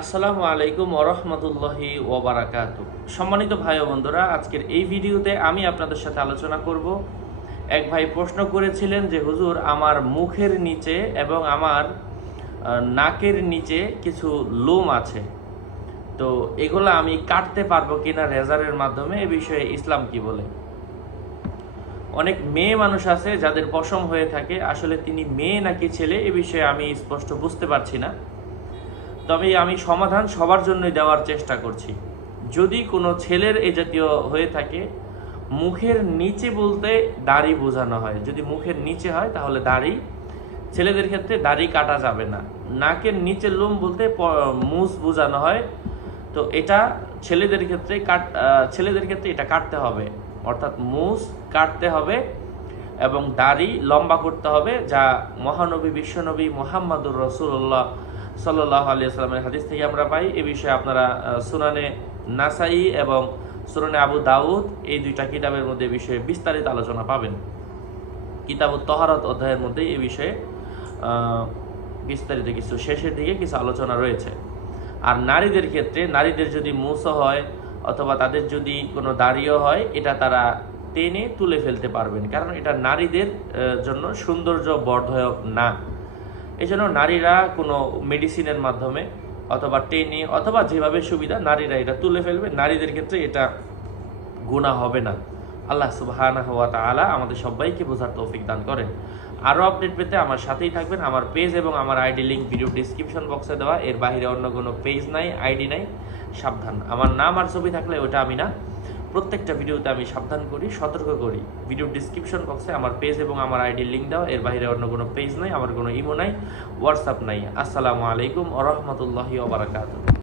আসসালামু আলাইকুম ওরহমতুল্লাহি ওবারাকাত সম্মানিত ভাই ও বন্ধুরা, আজকের এই ভিডিওতে আমি আপনাদের সাথে আলোচনা করব। এক ভাই প্রশ্ন করেছিলেন যে, হুজুর, আমার মুখের নিচে এবং আমার নাকের নিচে কিছু লোম আছে। তো এগুলো আমি কাটতে পারব কিনা রেজারের মাধ্যমে? এ বিষয়ে ইসলাম কি বলে? অনেক মেয়ে মানুষ আছে যাদের পশম হয়ে থাকে। আসলে তিনি মেয়ে নাকি ছেলে? এ বিষয়ে আমি স্পষ্ট বুঝতে পারছি না। তবে আমি সমাধান সবার জন্যই দেওয়ার চেষ্টা করছি। যদি কোনো ছেলের এ জাতীয় হয়ে থাকে, মুখের নিচে বলতে দাড়ি বোঝানো হয়। যদি মুখের নিচে হয়, তাহলে দাড়ি। ছেলেদের ক্ষেত্রে দাড়ি কাটা যাবে না। নাকের নিচে লোম বলতে মুছ বোঝানো হয়। তো এটা ছেলেদের ক্ষেত্রে কাট ছেলেদের ক্ষেত্রে এটা কাটতে হবে। অর্থাৎ মুছ কাটতে হবে। এবং দাড়ি লম্বা করতে হবে, যা মহানবী, বিশ্বনবী মোহাম্মদুর রসুল্লাহ সাল্লাহ আলিয়াল্লামের হাদিস থেকে আমরা পাই। এ বিষয়ে আপনারা সুনানে নাসাই এবং সুনানে আবু দাউদ এই দুইটা কিতাবের মধ্যে বিষয়ে বিস্তারিত আলোচনা পাবেন। কিতাব তহারত অধ্যায়ের মধ্যে এ বিষয়ে বিস্তারিত কিছু শেষের দিকে কিছু আলোচনা রয়েছে। আর নারীদের ক্ষেত্রে, নারীদের যদি মুসো হয় অথবা তাদের যদি কোনো দাড়িও হয়, এটা তারা টেনে তুলে ফেলতে পারবেন। কারণ এটা নারীদের জন্য সৌন্দর্য বর্ধক না। এই জন্য নারীরা কোনো মেডিসিনের মাধ্যমে অথবা টেনে অথবা যেভাবে সুবিধা, নারীরা এটা তুলে ফেলবে। নারীদের ক্ষেত্রে এটা গুণা হবে না। আল্লাহ সুবহানাহু ওয়া তাআলা আমাদের সবাইকে বোঝার তৌফিক দান করেন। আরও আপডেট পেতে আমার সাথেই থাকবেন। আমার পেজ এবং আমার আইডি লিঙ্ক ভিডিও ডিসক্রিপশন বক্সে দেওয়া। এর বাইরে অন্য কোনো পেজ নাই, আইডি নাই। সাবধান। আমার নাম আর ছবি থাকলে ওটা আমি না। প্রত্যেকটা ভিডিওতে আমি সাবধান করি, সতর্ক করি। ভিডিও ডিসক্রিপশন বক্সে আমার পেজ এবং আমার আইডি লিঙ্ক দাও। এর বাইরে অন্য কোনো পেজ নাই, আমার কোনো ইমো নাই হোয়াটসঅ্যাপ নাই। আসসালামু আলাইকুম আ রহমতুল্লাহি ওবরাকাতুহ